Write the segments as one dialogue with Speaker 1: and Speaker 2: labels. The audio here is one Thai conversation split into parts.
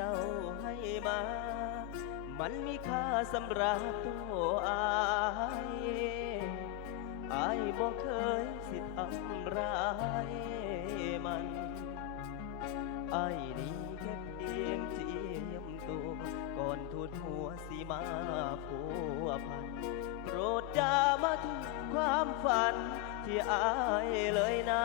Speaker 1: เจ้าให้มา มันมีค่าสำหรับตัวอายอายบ่เคยสิทำร้ายมันไอ้นี่แค่เพียงเจียมตัว ก่อนทุนหัวสีมาผัวพัน โปรดอย่ามาถึงความฝันที่อายเลยนะ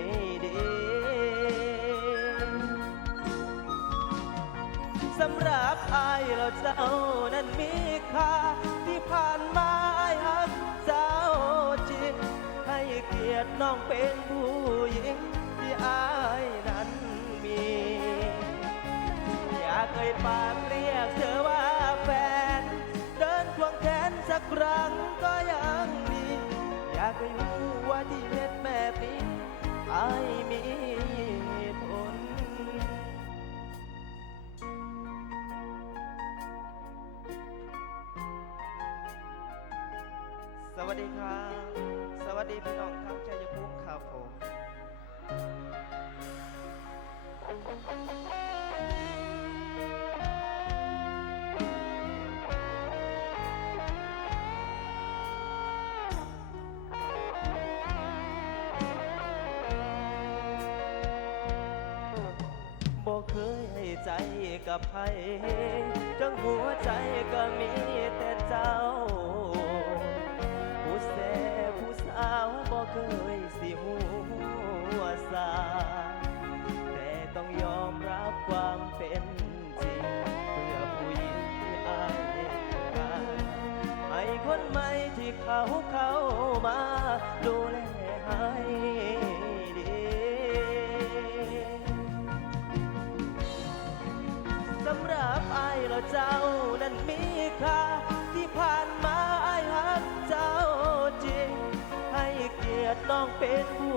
Speaker 1: สำหรับอายเราเจ้านั้นมีค่าที่ผ่านมาอายหักเจ้าจริงให้เกียรติน้องเป็นผู้หญิงที่อายนั้นมี อยากเคยปากเรียกเธอว่าแฟน เดินควงแขนสักครั้งก็ยังดี อยากให้รู้ว่าที่เฮ็ดแบบนี้อายมี วัสดีครับ สวัสดีพี่น้องทั้งชัยภูมิครับผมบอกเคยให้ใจกับใครจังหัวใจก็มีแต่เจ้า เป็น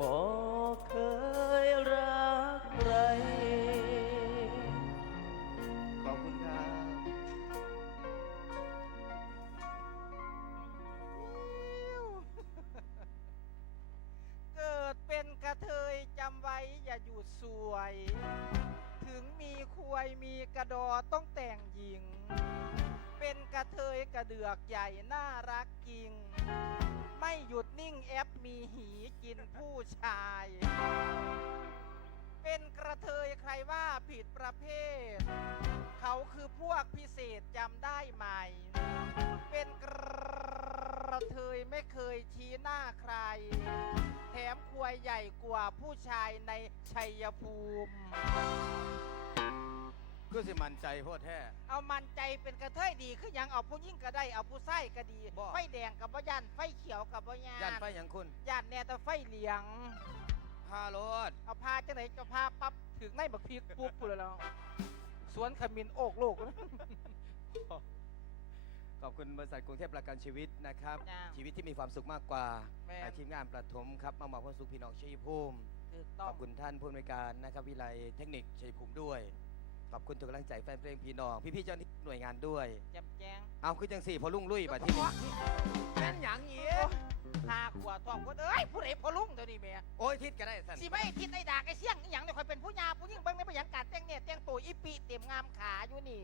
Speaker 1: บอกเคยรักใคร ขอบคุณครับ
Speaker 2: เกิดเป็นกระเทยจำไว้อย่าอยู่สวย ถึงมีควยมีกระดอต้องแต่งหญิง เป็นกระเทยกระเดือกใหญ่น่ารักจริง ไม่หยุดนิ่งแอปมีหี กินผู้ชาย เป็นกระเทยใครว่าผิดประเภท เขาคือพวกพิเศษจำได้ไหม เป็นกระเทยไม่เคยชี้หน้าใคร แถมควยใหญ่กว่าผู้ชายในชัยภูมิ
Speaker 3: คือสิมันใจโพดแท้
Speaker 2: เอามันใจเป็นกระเทยดีคือหยังเอาผู้ยิ่งก็ได้เอาผู้ไส้ก็ดี
Speaker 3: บ่
Speaker 2: ไฟแดงกับบ่ยันไฟเขียวกับบ่ยาน
Speaker 3: ยันไปอย่างคุณ
Speaker 2: ยันแน่แต่ไฟเหลียง
Speaker 3: พาโรด
Speaker 2: เอาพาจังไหนจะพาปั๊บถึงในบักพริกปุ๊บพูดแล้วสวนขมินโอกโลก
Speaker 3: ขอบคุณบริษัทกรุงเทพประกันชีวิตนะครับ
Speaker 2: จ้า
Speaker 3: ชีวิตที่มีความสุขมากกว่า
Speaker 2: แม่น
Speaker 3: อ่าทีมงานประถมครับมามอบความสุขพี่น้องชัยภูมิ
Speaker 2: ถูก
Speaker 3: ข
Speaker 2: ต้อง
Speaker 3: อบคุณท่านผู้อำนวยการนะครับวิไลเทคนิคชัยภูมิด้วย ขอบคุณทุกกำลังใจแฟนเพลงพี่น้อง พี่ๆเจ้าหน้าที่หน่วยงานด้วย
Speaker 2: แจมแจง
Speaker 3: เอาคือจังสี่พอลุงลุยบัดที่นี่แม่นหยังเหี้ย
Speaker 2: หาขวดทองคนเอ้ยผู้ใดพอลุงเดี๋ยวนี้แม่
Speaker 3: โอ้ยทิศก็ได้สัน
Speaker 2: สิไม่ทิศไอ้ดากไอ้เสี่ยงอหย่างเนี่ยคอยเป็นผู้ยาผู้ยิ่งเบิ่งในประหยังการแต่งเนี่ยแต่งตัวอีปีเต็มงามขาอยู่นี่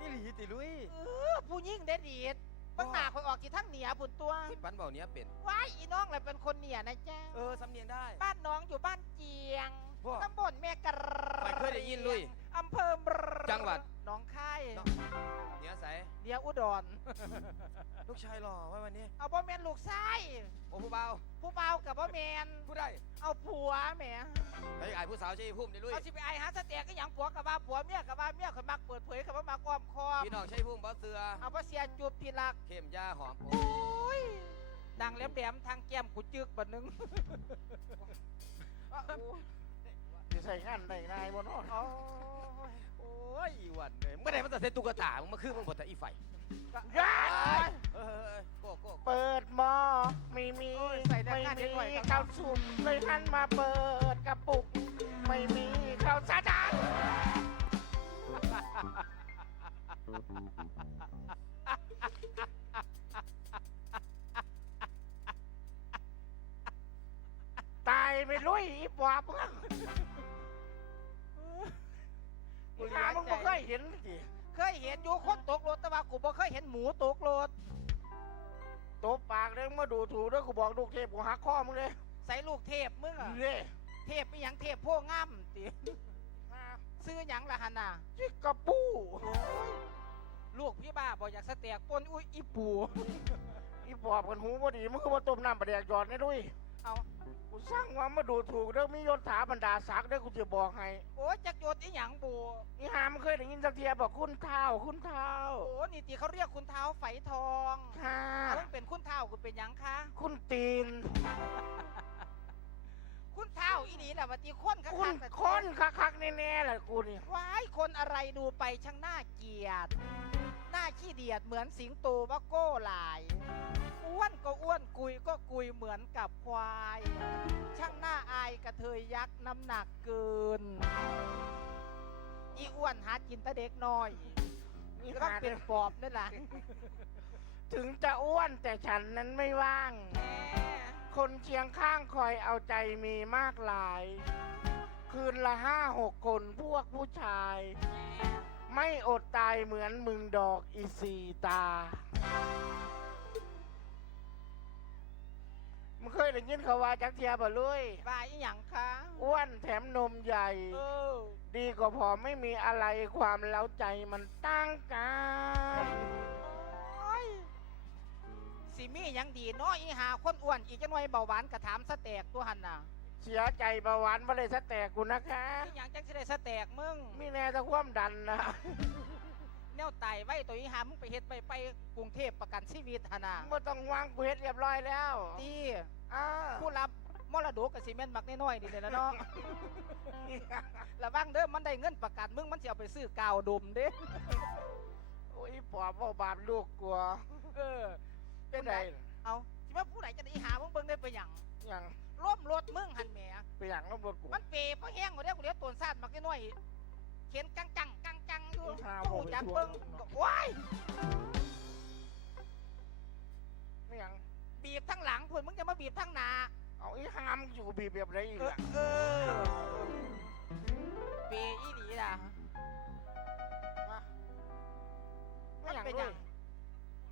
Speaker 3: อีหลีติลุย
Speaker 2: เออผู้ยิ่งเด็ดดีดเบิ่งหน้าคอยออกกี่ทั้งเหนียผุนตัว
Speaker 3: ที่ปันเบาเนี้ยเป็น
Speaker 2: ว้ายอีน้องเลยเป็นคนเหนียนะจ๊ะ
Speaker 3: เออสำเนียงได้
Speaker 2: บ้านน้องอยู่บ้านเจียง
Speaker 3: พวก
Speaker 2: ตำบลแม่กระ
Speaker 3: ข้อยเคยได้ยินลุย
Speaker 2: อำเภอ
Speaker 3: จังหวัด
Speaker 2: หนองคาย
Speaker 3: เนาะเนี้ยใส
Speaker 2: เดียวอุดร
Speaker 3: ลูกชายหล่อไว้วันนี้
Speaker 2: เอาบ่แมนลูกชาย
Speaker 3: โอ้ผู้เบา
Speaker 2: ผู้เบากับบ่แมน
Speaker 3: ผู้ได้
Speaker 2: เอาผัวแหม
Speaker 3: ไอ้ยไอ้ผู้สาวใช่พุ่มดิลุย
Speaker 2: เอาสิไปไอหาสเตียก็อย่างผัวกับว่าผัวเมียกับว่าเมียคนมักเปิดเผยกับว่ามักอ้อมคอม
Speaker 3: พี่น้องใช่พุ่มบอสเสือ
Speaker 2: เอาว่าเสียจูบทีหลัก
Speaker 3: เข้มยาหอมโอ้
Speaker 2: โอ้ยดังแหลมๆทางแก้มกูจึกบัดนึงอ้าว
Speaker 4: จะใส่งานได้นายบนนอน
Speaker 2: โอ้ย
Speaker 3: โอ้ยอีวันเลยเมึงไม่มันแต่เซตตุ๊กตามึงมาคือมึงบดแต่อีไฟ
Speaker 4: ยา
Speaker 3: เออโก้โก้
Speaker 4: เปิดหม้อไม่มีไม่มีข้าวสุกเลยหันมาเปิดกระปุก ไม่มีข้าวสารตายไปลุยอีปอบมึง
Speaker 2: กู
Speaker 4: หามึง
Speaker 2: เหลื
Speaker 4: บ่
Speaker 2: อ
Speaker 4: เค
Speaker 2: ใจ
Speaker 4: ยเห็นสิ
Speaker 2: เคยเห็นอยู่คนตกรถแต่ว่ากูบ่เคยเห็นหมูตกรถ
Speaker 4: ตบปากเลยมึงมาดูถูกด้วยกูบอกลูกเทพกูหักข้อมึงเลย
Speaker 2: ใส่ลูกเทพมึงอะ
Speaker 4: เร่
Speaker 2: เทพเป็นหยังเทพโพง่ำติซื้อหยังล่ะฮันน่ะ
Speaker 4: จิกกระปู
Speaker 2: ลูกพี่บ้าบอกอยากสเตียกปนอุ้ยอีปู
Speaker 4: อีปอบกันหูพอดีมึงก็มาต้มน้ำปลาแดกหยอดนี่ด้วย
Speaker 2: เอา
Speaker 4: กูสร้างว่ามาดูถูกเด้อมียศถาบรรดาศักดิ์เด้อกูจะบอกให้
Speaker 2: โอ้ยจักโยนอีหยังบู
Speaker 4: อีหามเคยได้ยินสักเทียบอกคุณเท้าคุณเท้า
Speaker 2: โอ้นี่ตีเขาเรียกคุณเท้าไฝทอง
Speaker 4: ค่ะ
Speaker 2: มึงเป็นคุณเท้ากูเป็นหยังคะ
Speaker 4: คุณตีน
Speaker 2: คุณเท้าอีนี่แหละว่าตีคนคัก
Speaker 4: คุณ
Speaker 2: ๆแต่
Speaker 4: คนคักๆแน่ๆแหละกูนี่
Speaker 2: ว้ายคนอะไรดูไปช่างน่าเกลียดหน้า ขี้เดียดเหมือนสิงโตว่าโก้หลาย อ้วนก็อ้วนกุยก็กุยเหมือนกับควาย ช่างหน้าอายกระเทยยักษ์น้ำหนักเกิน อีอ้วนหากินแตะเด็กน้อย
Speaker 4: นี่
Speaker 2: ต้องเป็นปอบนั่นแหละ
Speaker 4: ถึงจะอ้วนแต่ฉันนั้นไม่ว่าง คนเคียงข้างคอยเอาใจมีมากหลาย คืนละห้าหกคนพวกผู้ชาย ไม่อดตายเหมือนมึงดอกอีสีตา มึงเคยได้ยินเขาว่าจักเทียบ่ลุย
Speaker 2: บายอีหยังคะ
Speaker 4: อ้วนแถมนมใหญ่
Speaker 2: เออ
Speaker 4: ดีกว่าผอมไม่มีอะไรความเล้าใจมันตั้งกัน
Speaker 2: โอ้ยสิมีหยังดีเน้อยอีหาคนอ้วนอีกจังหน่อยเบาหวานกระถามสแตกตัวหันน่ะ
Speaker 4: เสียใจเบาหวานมาเลยสแตกกูนะคะ
Speaker 2: อีหยังจังสิได้สแตกมึง
Speaker 4: มีแน่ตะคว่ำดันนะ
Speaker 2: แนวไตไว้ตัวอีหามึงไปเฮ็ดไปไปกรุงเทพประกันชีวิตหนน่ะ
Speaker 4: ไม่ต้องวางกูเฮ็ดเรียบร้อยแล้ว
Speaker 2: ตี
Speaker 4: อ่า
Speaker 2: ผู้รับมรดกกับซีเมนต์มักน้อยๆนี่แหละเนาะ ระวังเด้อมันได้เงินประกันมึงมันสิเอาไปซื้อกาวดมเด้
Speaker 4: โอ้ยปอบเบาบาปลูกกลัว
Speaker 2: เออ
Speaker 4: เป็นไร
Speaker 2: เอาสิว่าผู้ใดจะได้หามึงเบิ่งได้ไปหยัง
Speaker 4: อย่า ง
Speaker 2: ล้มรถมึงหันแหม
Speaker 4: ไปอย่างรบรถกู
Speaker 2: มันเปย์เพราะแห้งกว่าเด้อกูเลี้ยวตัวซาดมักน้อยๆเข็นกังจังกังจังอยู่
Speaker 4: หา
Speaker 2: ตู้
Speaker 4: บ่ไป
Speaker 2: จัก
Speaker 4: ทั่ว
Speaker 2: เบิ่งก็ว้าย
Speaker 4: ไม่อย่าง
Speaker 2: บีบทั้งหลังพุ่นมึงจะมาบีบทั้งหน้า
Speaker 4: เอาอีหามอยู่บีบแบบไรอีก
Speaker 2: เออ
Speaker 4: ล่ะ
Speaker 2: เออเปย์อีหลีล่ะ
Speaker 4: ไม่อย่าง
Speaker 2: มันเป็น
Speaker 4: เล
Speaker 2: หยั
Speaker 4: ย
Speaker 2: ง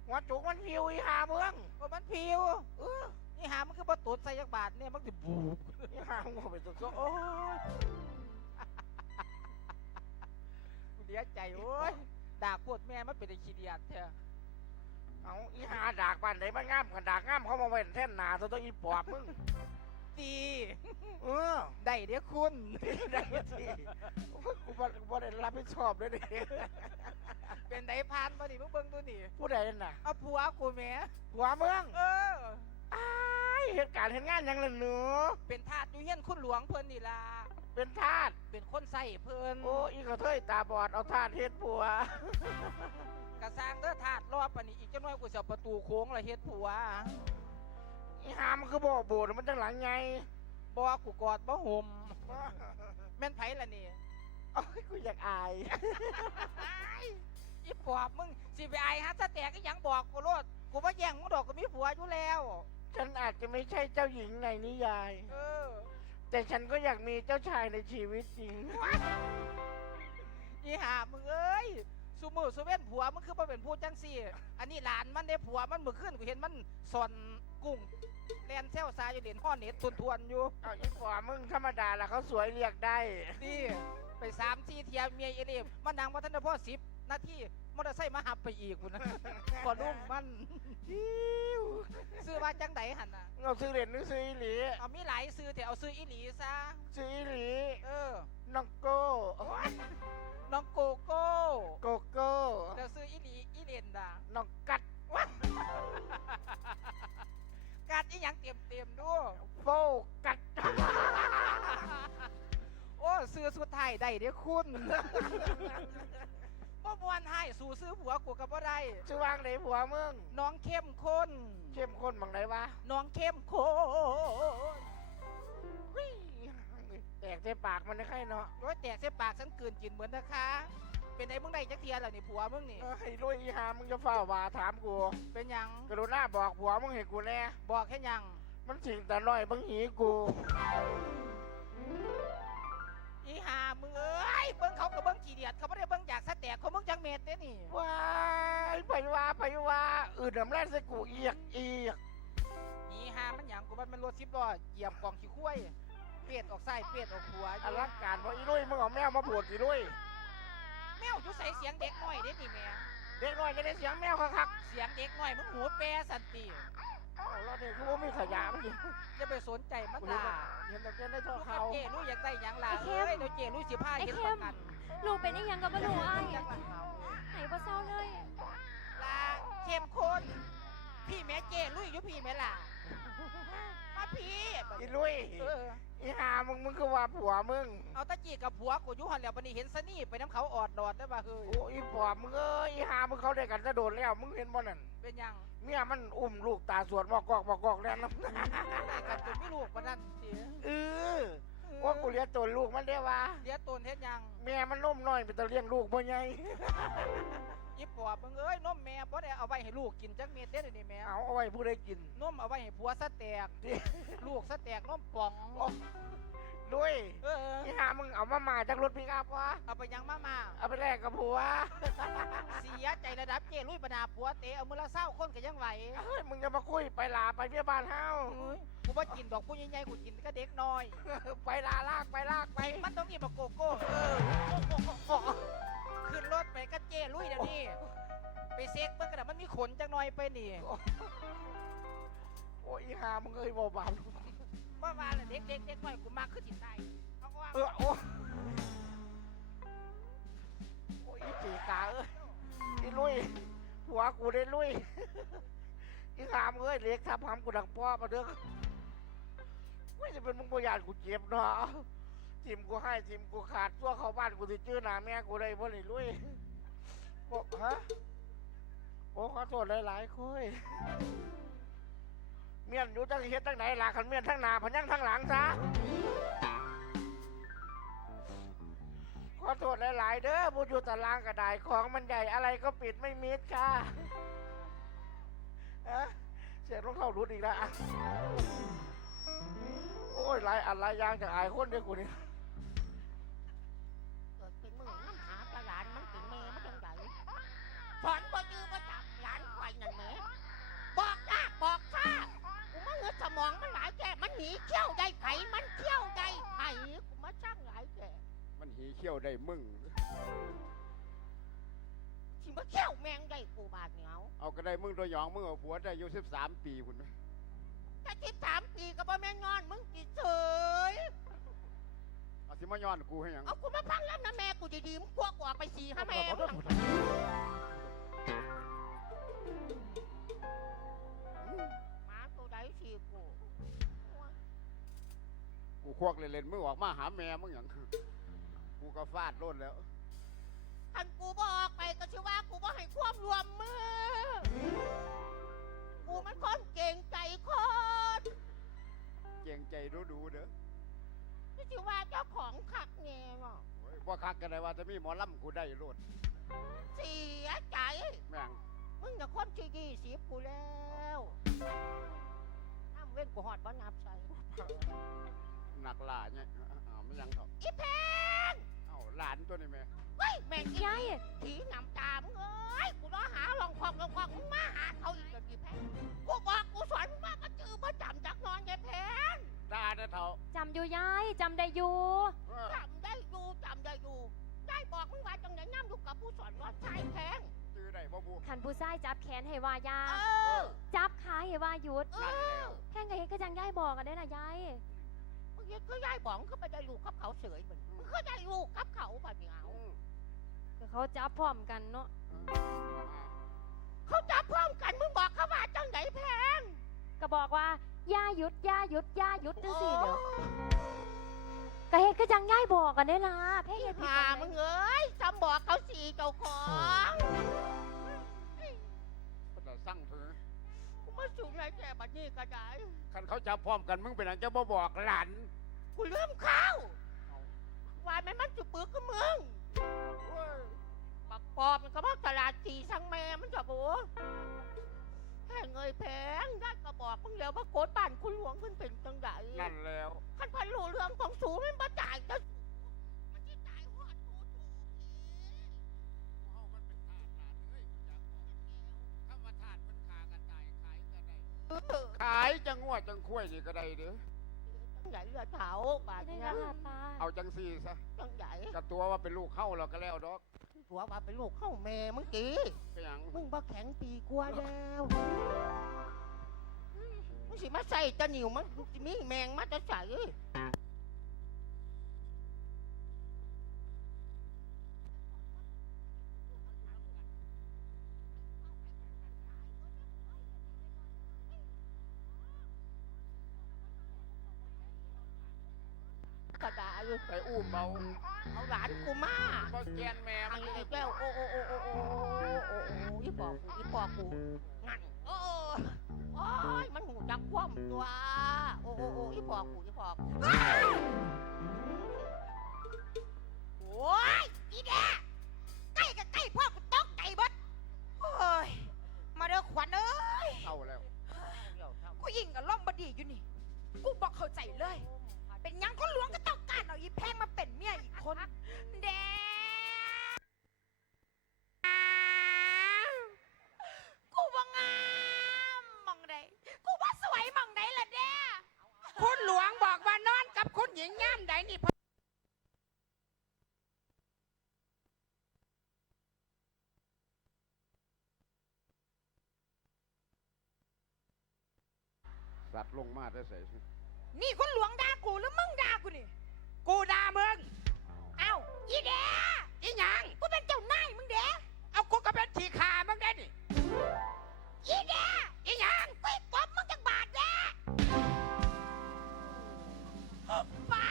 Speaker 4: หัวจุกมันฟิวอีหาเมือง
Speaker 2: โอ้มันผิว
Speaker 4: เออ
Speaker 2: นี่หามันคือประตูใส่ยักบาทเนี่ยมันสิบูบ
Speaker 4: อีหามงก็ไปตุ๊ก
Speaker 2: โอ้ยกูเดียใจโอ้ยด่าปวดแม่มันเป็นไอ้ขี้เดียดเถอะ
Speaker 4: เอาอีหาดากบ้านไหนมางามกันดากงามเขามาเว้นแท่นหนาตัวตัวอีปอบมึง
Speaker 2: ดี
Speaker 4: เออ
Speaker 2: ได้เดี๋ยวคุณ
Speaker 4: ได้ทีกูบ่กูบ่ได้รับผิดชอบด้วยดิ
Speaker 2: เป็นไดพานมาดิมึงเบิ่งดูนี่
Speaker 4: ผู้ใดน่ะ
Speaker 2: เอาผัวกูแหม่
Speaker 4: หัวเมือง
Speaker 2: เออ
Speaker 4: อ้ายเหตุการณ์เหตุงานหยังล่ะหนู
Speaker 2: เป็นทาสอยู่เฮียนคุณหลวงเพิ่นนี่ล่ะ
Speaker 4: เป็นทาส
Speaker 2: เป็นคนใส่เพิ่น
Speaker 4: โอ้อีกระเทยตาบอดเอาทาสเฮ็ดผัว
Speaker 2: กระสร้างเด้อทาสรอบปานนี้อีกจังน้อยกูสิเอาประตูโค้งละเฮ็ดผัว
Speaker 4: อีหามคือบ่โบดมันจังหลังไง
Speaker 2: บ่กูกอดบ่ห่มแม่นไผล่ะนี่
Speaker 4: โอ้ยกูอยากอาย
Speaker 2: ออีปอบมึงสิไปไอายฮะถ้าแตกก็ยังบอกกูโลดกูว่าแย่งมึงดอกกูมีผัวอยู่แล้ว
Speaker 4: ฉันอาจจะไม่ใช่เจ้าหญิงในนิยาย
Speaker 2: เออ
Speaker 4: แต่ฉันก็อยากมีเจ้าชายในชีวิตจริง
Speaker 2: อีหามึงเอ้ยสูมือสูเว้นผัวมึงคือบ่เป็นผู้จังซี่ อันนี้หลานมันได้ผัวมันเมื่อคืนกูเห็นมันสอนกุ้งแลนเซลซาอยู่เด่นห่อเน็ตทวนๆอยู่
Speaker 4: เอาอีปอบมึงธรรมดาละเขาสวยเรียกได้
Speaker 2: ดีไปสามสี่เทียเมียเอเลีมมันนางมาทันได้พ่อสิบนาที มอเตอร์ไซค์มาหับไปอีกคุณนะพอลุ่มมันซื้อมาจังไดหันน่ะ
Speaker 4: เอาซื้อเหรียญหรือซื้ออีหลี
Speaker 2: เอามีหลายซื้อแต่เอาซื้ออีหลีซะ
Speaker 4: ซื้ออีหลี
Speaker 2: เออ
Speaker 4: น้องโก้
Speaker 2: น้องโกโก้
Speaker 4: โกโก้
Speaker 2: แล้วซื้ออีหลีอีเลนด่า
Speaker 4: น้องกัด
Speaker 2: การอีหยังเต็มเต็มๆดู
Speaker 4: โฟกัด
Speaker 2: โอ้ซื้อสุดท้ายได้เด้อคุณบ่ มวนให้สู่ซื้อผัวกูก็บ่ได้
Speaker 4: ชื่อว่างไหนผัวมึง
Speaker 2: น้องเข้มข้น
Speaker 4: เข้มข้นบังไหนวะ
Speaker 2: น้องเข้มข้น
Speaker 4: แตกในปากมันได้ไข่เนาะ
Speaker 2: โอ้ยแต่เส้ปากฉันกลืนกินเหมือนนะคะ เป็นไอ้มึงได้จักเทียแล้วนี่ผัวมึงนี่
Speaker 4: เออให้ลุยอีหามึงจะเฝ้าว่าถามกู
Speaker 2: เป็นหยัง
Speaker 4: กรุณาบอกผัวมึงให้กูแน่
Speaker 2: บอกแค่หยัง
Speaker 4: มันสิ่งแต่น้อยบังหีกู
Speaker 2: อีหามึงเอ้ยเบิ่งเขากับเบิ่งขี้เดียดเขาไม่ได้เบิ่งอยากสะแตกเขาเบิ่งจังเม็ดเด้นี่
Speaker 4: ว้ายไปว่าไปว่าอื่นน้ำแร่ใส่กูเอียกเอียก
Speaker 2: อีหามันหยังกูว่ามันรถสิบล้อเหยียบกล่องขี้คุ้ยเปียดออกไส้เปียดออกหัวอ
Speaker 4: อยู่ลังการว่าอีลุยมึงเอาแมวมาปวดสิลุย
Speaker 2: แมวอยู่ใส่เสียงเด็กน้อยเด้นี่แม่
Speaker 4: เด็กน้อยจะได้เสียงแมวคัก
Speaker 2: เสียงเด็กน้อยมึงหูแปรสันติ
Speaker 4: ๆเอาเราเด็กกูว่ามีขยะมั้งดิ
Speaker 2: อย่าไปสนใจมัน
Speaker 4: กูเห็น
Speaker 2: ล่ะ
Speaker 4: แต่เห็นแต่เจนได้ทอ
Speaker 2: ลู
Speaker 4: ด
Speaker 2: ก
Speaker 4: เขา
Speaker 2: กับเจรู้อยากได้หยังล่ะ
Speaker 5: ไอ้เข้
Speaker 2: เอ้
Speaker 5: ม
Speaker 2: ยเดี๋ยวเจรู้สิพา
Speaker 5: ไอ้
Speaker 2: เห็น
Speaker 5: เข้
Speaker 2: ประ
Speaker 5: ม
Speaker 2: กัน
Speaker 5: ลูกเป็นอีหยังกับบ่รู้อ้าย
Speaker 2: จังหวัดเขา
Speaker 5: ไหนบ่เศร้าเลย
Speaker 2: ลาเข้มข้นพี่แม่เจลุยอยู่พี่แม่ล่ะมาพี่
Speaker 4: อีลุย
Speaker 2: เออ
Speaker 4: อีหามึงมึงคือว่าผัวมึง
Speaker 2: เอาตะจีกับผัวกูอยู่หันแล้วบันนี้เห็นสนี่ไปน้ำเขาออดดอดได้ป่ะเฮ้ย
Speaker 4: โอ้อีปอบมึงเอ้ยอีหามึงเขาได้กันจะโดดแล้ว มึงเห็นบ่นั่น
Speaker 2: เป็นหยัง
Speaker 4: เมียมันอุ้มลูกตาสวดบอกกอกบอกกอกแล้วนะ
Speaker 2: ได้กันจนไม่ลูกปานนั้นสิ
Speaker 4: เออว่ากูเลี้ยงตัวลูกมันได้วะ
Speaker 2: เลี้ยตนเฮ็ดหยัง
Speaker 4: แม่มันนุ่มน้อยเป็นตะเลี้ยงลูกบ่ให ญ่
Speaker 2: ยิบปอบมึงเอ้ยนมแม่บ่ได้เอาไว้ให้ลูกกินจักเม็ดเด้อเดี๋ยวนี่แม่
Speaker 4: เอาเอาไว้ผู้ได้กิน
Speaker 2: นมเอาไว้ให้ผัวสะแตก
Speaker 4: ดิ
Speaker 2: ลูกสะแตกนมป่อง
Speaker 4: ด้วย
Speaker 2: เออ
Speaker 4: อีหามึงเอามามาจากรถพิกอัพวะ
Speaker 2: เอาไปยังมามา
Speaker 4: เอาไปแลกกับผัว
Speaker 2: เสียใจระดับเจลุยบรรดาผัวเตะเอามือละเศร้าคนก็ยังไหว
Speaker 4: เฮ้ยมึงจะมาคุยไปลาไปเมียบ้านเฮา
Speaker 2: เอ้ยกูว่ากินดอกผู้ใหญ่ๆกูกินก็เด็กน้อย
Speaker 4: ไปลาลากไปลากไป
Speaker 2: มันต้องมีบักโกโก้เออ ขึ้นรถไปก็เจลุยเดี๋ยวนี้ ไปเซ็กเบิ่งกระดาษมันมีขนจังหน่อยไปนี่
Speaker 4: โอ้ยอีหามึงเอ้ยบ่บาป
Speaker 2: ว่าว่าน่ะเด็กเด็กเด็กน้อยกูมากขึ้นจิตใจเอาว่า
Speaker 4: เออโอ้โอ้ยอีจีกาเอ้ยอีลุยผัวกูได้ลุยอีหามึงเอ้ยเล็กทับหำกูดังพ่อมาเด้อไม่จะเป็นมึงบ่ยานกูเจ็บเนาะ ทีมกูให้ทีมกูขาดตัวเข้าบ้านกูสิจื้อหน้าแม่กูได้บ่นี่ลุยบอกฮะโอ้ขอโทษหลายๆคุยเมียนอยู่ตั้งเฮ็ดตั้งไหนล่ะคันเมียนทั้งหน้าพะยังทั้งหลังซะขอโทษหลายๆเด้อผู้อยู่ตารางกระไดของมันใหญ่อะไรก็ปิดไม่มิดค่ะฮะเสียงรองเท้ารุดอีกแล้วอะโอ้ยหลายอันหลายอย่างจากอายคนเดียวกูนี่
Speaker 6: สอนบ่ยือบ่จับหลานควายนั่นแหม่บอกยากบอกช้ากูมาเงือสมองมันหลายแก่มันหนีเที่ยวได้ไผมันเที่ยวได้ไผกูมาช่างหลายแก่
Speaker 3: มันหีเขี้ยวได้มึง
Speaker 6: ที่มาเที่ยวแมงได้กูบาดเหนียว
Speaker 3: เอาก็ได้มึงตัวหยองมึงเอาผัวได้อายุสิบสามปีคุณ
Speaker 6: แต่ที่สามปีก็บ่แม่นงอนมึงกี่เฉย
Speaker 3: เอาสิมาย้อนกูให้หยัง
Speaker 6: เอากูมาพังแล้วนะแม่กูดีๆมึงพวกกูออกไปสี่ห้าแม่มึง
Speaker 3: ควักเล่นๆมึงออกมาหาแม่มึงหยังกูก็ฟาดโลดแล้ว
Speaker 6: คันกูบอกไปก็ชื่อว่ากูบ่ให้ความรวมมือ กูมันคนเก่งใจคน
Speaker 3: เก่งใจดูๆเด้อ
Speaker 6: ก็ชื่อว่าเจ้าของขักแง่เนาะ
Speaker 3: โอ้ยว่าคักกันได้ว่าจะมีหมอลำกูได้โลด
Speaker 6: เสียใจ
Speaker 3: แม่ง
Speaker 6: มึงจะคนที่ยี่สิบกูแล้วน้ำเว้นกูหอดบ่นับใส่
Speaker 3: หนักหลาเนี่ยอ้าวไม่ยังเถอะ
Speaker 6: อีแพง
Speaker 3: เอ้าหลานตัวนี้แม่
Speaker 6: เฮ้ยแม่งอี
Speaker 5: ยาย
Speaker 6: ผีน้ำตามึงเอ้ยกูรอหาลองคองลองคองมึงมาหาเขาอีกแล้วอีแพงกูบอกกูสอนมึงว่าก็จือมาจำจักนอนยายแพง
Speaker 3: ด่าเด้อเถอะ
Speaker 5: จำอยู่ยายจำได้อยู่
Speaker 3: เออ
Speaker 6: จำได้อยู่จำได้อยู่ได้บอกมึงว่าจังไหนน้ำอยู่กับผู้สอนว่าใช่แพง
Speaker 3: จื้อได้บ่บู
Speaker 5: ขันผู้ชายจับแขนให้ว่ายา
Speaker 6: เออ
Speaker 5: จับขาให้ว่าหยุด
Speaker 6: เอ
Speaker 3: นั่น
Speaker 6: อ
Speaker 3: แล้ว
Speaker 5: แพงกับเฮ็ดก็จังยายบอกกันได้อนะยาย
Speaker 6: มึง ยังก็ยายบอกมึงก็ไปได้ลูกกับเขาเสยเหมือนมึงก็ได้ลูกกับเขาแบบนี้เอา
Speaker 3: อืม
Speaker 5: ก็เขาจับพร้อมกันเนาะ
Speaker 3: เออ
Speaker 6: เขาจับพร้อมกันมึงบอกเขาว่าจังไหนแพง
Speaker 5: ก็บอกว่าย่าหยุดย่าหยุดย่าหยุดจังสิเด้อก็เฮ็ดก็จังยายบอกกันได้อล่ะแพงเฮ็ดผิด
Speaker 6: หา
Speaker 5: ตรงไหน
Speaker 6: มึงเอ้ยจำบอกเขาสีเจ้าของ
Speaker 3: ก็จะสั่งเถอะ
Speaker 6: กูมาสูงไรแก่บัดนี้ก็ได้
Speaker 3: คันเขาจับพร้อมกันมึงเป็นอันจะบ่บอกหลาน
Speaker 6: กูลืมข้าววายแม่มันจะปึกกับมึงปักปอบมันก็บอกตลาดสีสังแม่มันจะบูแค่เงยแพงได้ก็บอกมึงแล้วว่าโกดบ้านคุณหลวงเพิ่นเป็นจังได
Speaker 3: นั่นแล้ว
Speaker 6: ขันพันรู้เรื่องของสูมันมาจ่ายจะมันที่จ่ายหอดกูถูก
Speaker 3: เฮามันเป็นทาสหลานเอ้ยกูจักบอกถ้าว่าทาสมันขากันตายขายก็ได้
Speaker 6: เออ
Speaker 3: ขายจังงวดจังคุ้ยนี่ก็ได้เด้อ
Speaker 6: จัง ใหญ่เรือเถาบาด
Speaker 5: ไม่
Speaker 6: เนี้
Speaker 5: ได้
Speaker 6: ย
Speaker 5: ล่ะตา
Speaker 3: เอาจังซี่ซะ
Speaker 6: จังใหญ่
Speaker 3: กับตัวว่าเป็นลูกเข้าเราก็แล้วดอก
Speaker 6: ตัวว่าเป็นลูกเข้าแม่มึงจี
Speaker 3: เป็นหยัง
Speaker 6: มึงบ่แข็งปีกว่าแล้วมึงสิมาใส่ตะหนิวมันสิมีแมงมาจะใส่
Speaker 3: เบา
Speaker 6: เอาหลานกูมา
Speaker 3: ก็แกนแม่
Speaker 6: ไอ้
Speaker 3: มัน
Speaker 6: ไอ้แก้วโอ้โอ้โอ้โอ้โอ้โอ้โอ้อีปอกกูอีปอกกูงั้นโอ้โอ้ยมันหูจักคว่ำตัวโอ้โอ้โอ้อีปอกกูอีปอกโอ้ยอีแดใกล้กับใกล้พ่อกูตกใจเบิด
Speaker 7: โอ้ยมาเด้อขวัญเอ้ย
Speaker 3: เข้าแล้ว
Speaker 7: กูยิงกับล่อมบดีอยู่นี่ กูบอกเข้าใจเลย เป็นหยังคนหลวงก็ต้องการเอาอีแพงมาเป็นเมียอีกคนแดกูว่างามมองใดกูว่าสวยมองใดล่ะแด้
Speaker 4: คุณหลวงบอกว่านอนกับคุณหญิงย่ามใดนี่
Speaker 3: สัตว์ลงมาได้ใส่
Speaker 7: นี่คนหลวงด่ากูหรือมึงด่ากูนี่
Speaker 4: กูด่ามึง
Speaker 7: เอ้าอีแด
Speaker 4: อีหยัง
Speaker 7: กูเป็นเจ้านายมึงแด
Speaker 4: เอากูก็เป็นทีขามึงได้นี่
Speaker 7: อีแด
Speaker 4: อีหยัง
Speaker 7: กูตบมึงจังบาทแดบ้า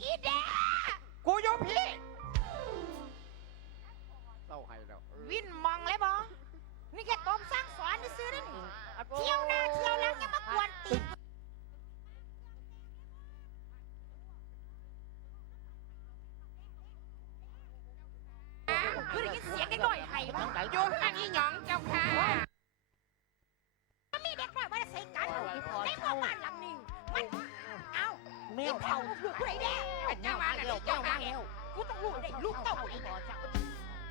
Speaker 7: อีแด
Speaker 4: กูอยู่พี่
Speaker 3: เต้าให้แล้วเออ
Speaker 7: วินมองเลยบอนี่แค่ตอมสร้างสอนนี่ซื้อนั่นนี่เที่ยวหน้าเที่ยวหลังยังมากวนตีนคื ไห้บ้าง
Speaker 4: อยู่กันอีหยองเจ้าค่ะ
Speaker 7: มันมีเด็กหน่อยมาใส่กันในหมู่บ้านหลังนี้มันเอ้า
Speaker 6: แม
Speaker 7: อี
Speaker 6: ว
Speaker 7: เผาลูกผู้ใดแดง
Speaker 4: เจ้ามาแล้วเจ้ามาแล้ว
Speaker 7: กูต้องรู้ได้ลูกเต่าผู้ใดแดง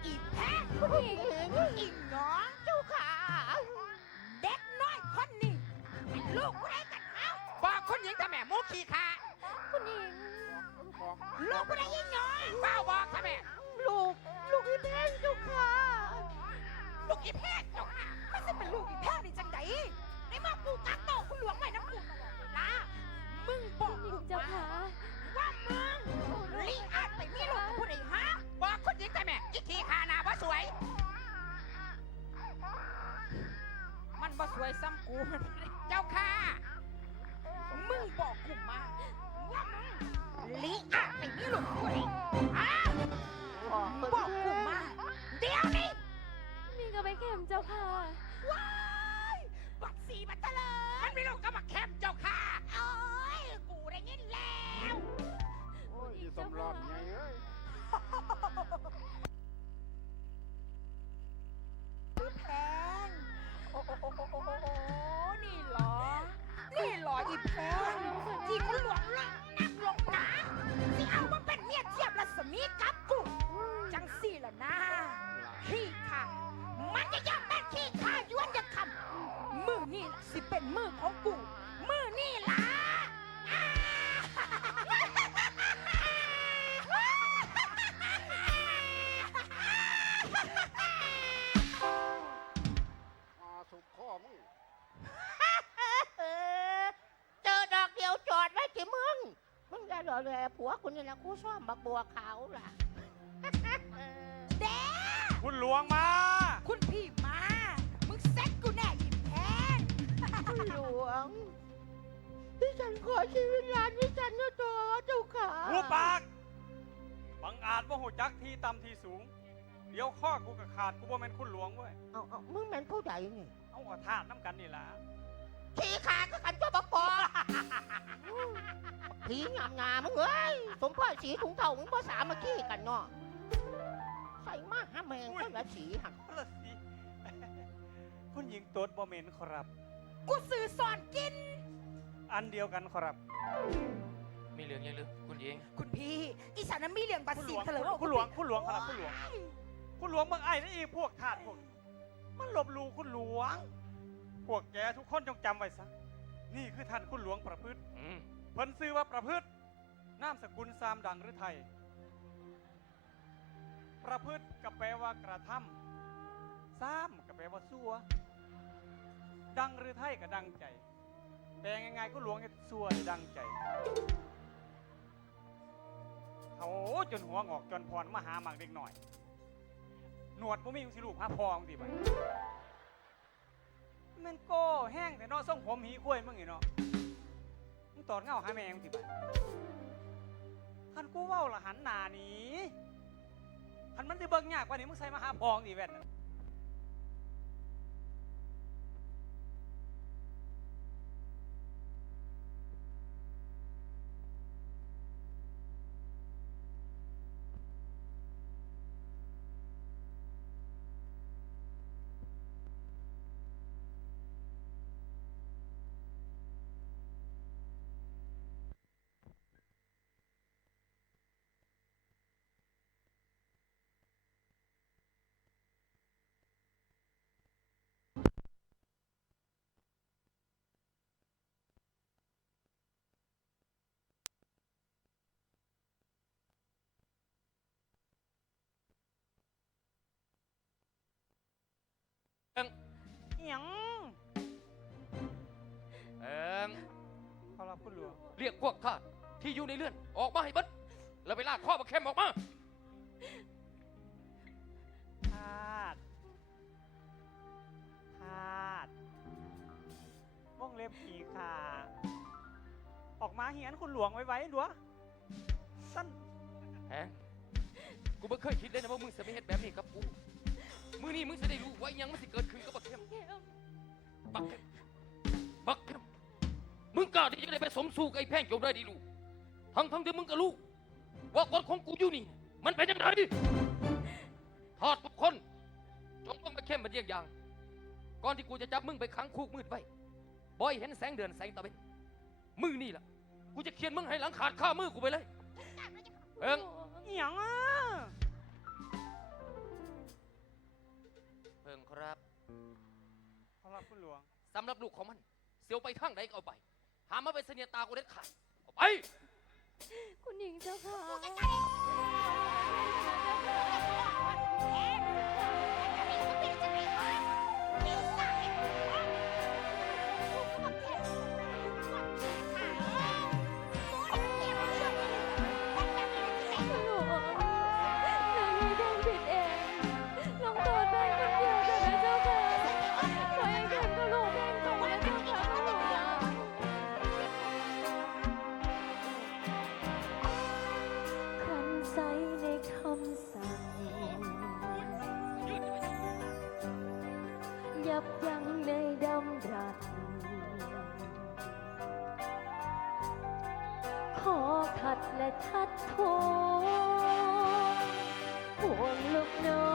Speaker 7: อีแพ้
Speaker 5: ผู้หญิง
Speaker 7: อีน้องเจ้าขาเด็กน้อยคนนี้เป็นลูกผู้ใดกันเอ้า
Speaker 4: บอกคุณหญิงกับแม่มุกขี้ขา
Speaker 5: คุณหญิง
Speaker 3: บอก
Speaker 7: ลูกผู้ใดอีน้อง
Speaker 4: เฝ้าบอกค่ะแม่
Speaker 7: ลูกลูกอีแพงเจ้าค่ะ ลูกอีแพงเจ้าค่ะไม่ใช่เป็นลูกอีแพงนี่จังไดในมากูกักโตกูหลวงไว้น้ำกูตลอดเวลามึงบอก
Speaker 5: หญิ
Speaker 7: กู
Speaker 5: งเจ้า
Speaker 7: ว่า
Speaker 5: ขา
Speaker 7: ว่ามึงลีอาจไปมีลูกกับผู้ใดฮะ
Speaker 4: บอกคุณหญิงกับแม่อีขี้ขาหน้าบ่สวย
Speaker 7: มันบ่สวยซ้ำกู
Speaker 4: เจ้าค่ะ
Speaker 7: มึงบอกกูมาว่ามึงลีอาจไปมีลูกกับผู้ใดฮะบอกกูมาเดี๋ยวนี้
Speaker 5: ก็ไปเข็มเจ้าค่ะ
Speaker 7: ว้ายบัดสีบัดเตลิ
Speaker 4: มัน
Speaker 7: ไม่
Speaker 4: ลูกกับมาแคมเจ้าค่ะ
Speaker 7: โอ้ย กูได้ยินแล้ว
Speaker 3: อย่า
Speaker 6: หล่อเลยผัวคุณนี่นะกูชอบบักบัวขาวล่ะ
Speaker 7: แด
Speaker 8: คุณหลวงมา
Speaker 7: คุณพี่มา มึงเซ็ตกูแน่ยินแพง
Speaker 6: คุณหลวงที่ฉันขอชีวิตหลานที่ฉันนะตัวเจ้าขา
Speaker 8: หูปาก บังอาจว่าหูจักที่ต่ำที่สูง เดี๋ยวข้อกูกระขาดกูบ่แม่นคุณหลวงเว้ย
Speaker 6: เอาเอามึงเป็นผู้ใดนี่
Speaker 8: เอาขอทาดน้ำกันนี่ล่ะ
Speaker 6: ขี้ขาก็กันเจ้าบักปอผีงามงามมึงเอ้ยสมพ่อสีถุงเท่ามึงภาษามาขี้กันเนาะใส่มาหาแมงก็ละสีหัก
Speaker 8: ละสิคุณหญิงตดบ่เหม็นครับ
Speaker 7: กูสื่อสอนกิน
Speaker 8: อันเดียวกันครับ
Speaker 9: มีเหลืองยังลึกคุณหญิง
Speaker 7: คุณพี่อีสันนั้นมีเรื่องบัตร
Speaker 8: คุณหล
Speaker 7: สี
Speaker 8: วง
Speaker 7: เถลอ
Speaker 8: คุณหลวงคุณหลวงครับคุณหลวง คุณหลวงมึงไอ้นี่อีพวกทาสพวกนี้มันหลบหลูคุณหลวง พวกแกทุกคนจงจำไว้ซะ นี่คือท่านคุณหลวงประพฤติ
Speaker 9: อืม
Speaker 8: เพิ่นซื้อว่าประพฤตินามสกุลซามดังหรือไทย ประพฤติก็แปลว่ากระทำซ้ำก็แปลว่าซัว ดังหรือไทยก็ดังใจ แปลง่ายๆก็หลวงให้ซัวให้ดังใจเขาจนหัวงอกจนพรมาหาหมากเด็กหน่อย หนวดบ่มีสิลูกพาพองดิบัดแมันโก้แห้งแต่นอส่งผมหีกล้วยมึงนี่เนาะมึงตอดเงาหาแมงติบัดคันกูเว้าละหันหนาหนีคันมันจะเบิ่งยากกว่านี้มึงใส่มาหาพองดีแว่นน่ะ หยัง
Speaker 9: เอิง
Speaker 8: ขอรับคุณหลวง
Speaker 9: เรียกพวกทาสที่อยู่ในเรือน ออกมาให้เบัดแล้วไปลากข้อมาเข้มออกมา
Speaker 8: ทาดทาดวงเล็บขี่ขาออกมาเหียนคุณหลวงไว้ไว้ดัวสั้น
Speaker 9: แฮงกูไม่เคยคิดเลยนะว่ามึงจะไม่เฮ็ดแบบนี้กับกูมือนี้มึงจะได้รู้ว่าอิหยังมันสิเกิดขึ้นกับ บักเข้มบักเข้มบักเข้มมึงกล้าที่จะได้ไปสมสู่กับไอ้แพงจงได้ดีลูกทั้งทั้งที่มึงก็รู้ว่ากฎของกูอยู่นี่ มันเป็นยังไงทอดทุกคนจงต้องไปเข้มเป็นเยี่ยงอย่าง ก่อนที่กูจะจับมึงไปขังคุกมืดไว้บอยเห็นแสงเดือนแสงตะเวนมือนี่ล่ะ กูจะเขียนมึงให้หลังขาดข้ามือกูไปเลยเอิง
Speaker 8: อิหยังอะ
Speaker 9: เพิ่งครับ
Speaker 8: ขอรับคุณหลวง
Speaker 9: สำหรับลูกของมัน เสียวไปทางใดก็เอาไป หามาไปเสนียตากูเด็ดขาดเอาไป
Speaker 5: คุณหญิงเจ้าค่ะ ทัดและทัดทวงห่วงลูกน้อง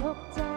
Speaker 5: ทน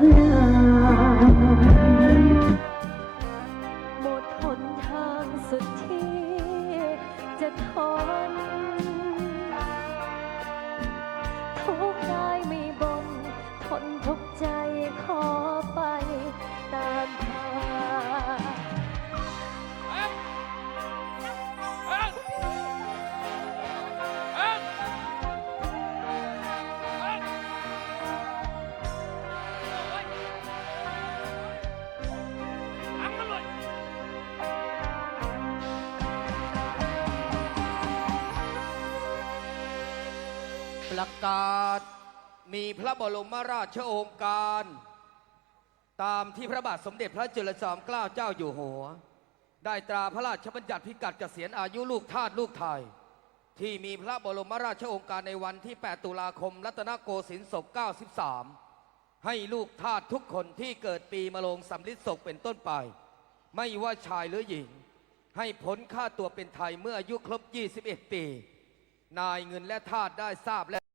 Speaker 5: ห
Speaker 10: ประกาศ มีพระบรมราชโองการ ตามที่พระบาทสมเด็จพระจุลจอมเกล้าเจ้าอยู่หัว ได้ตราพระราชบัญญัติพิกัดเกษียณอายุลูกทาสลูกไทย ที่มีพระบรมราชโองการในวันที่ 8 ตุลาคม รัตนโกสินทร์ศก93 ให้ลูกทาสทุกคนที่เกิดปีมะโรงสำลิดศกเป็นต้นไป ไม่ว่าชายหรือหญิง ให้พ้นค่าตัวเป็นไทยเมื่ออายุครบ 21 ปีนายเงินและทาสได้ทราบและ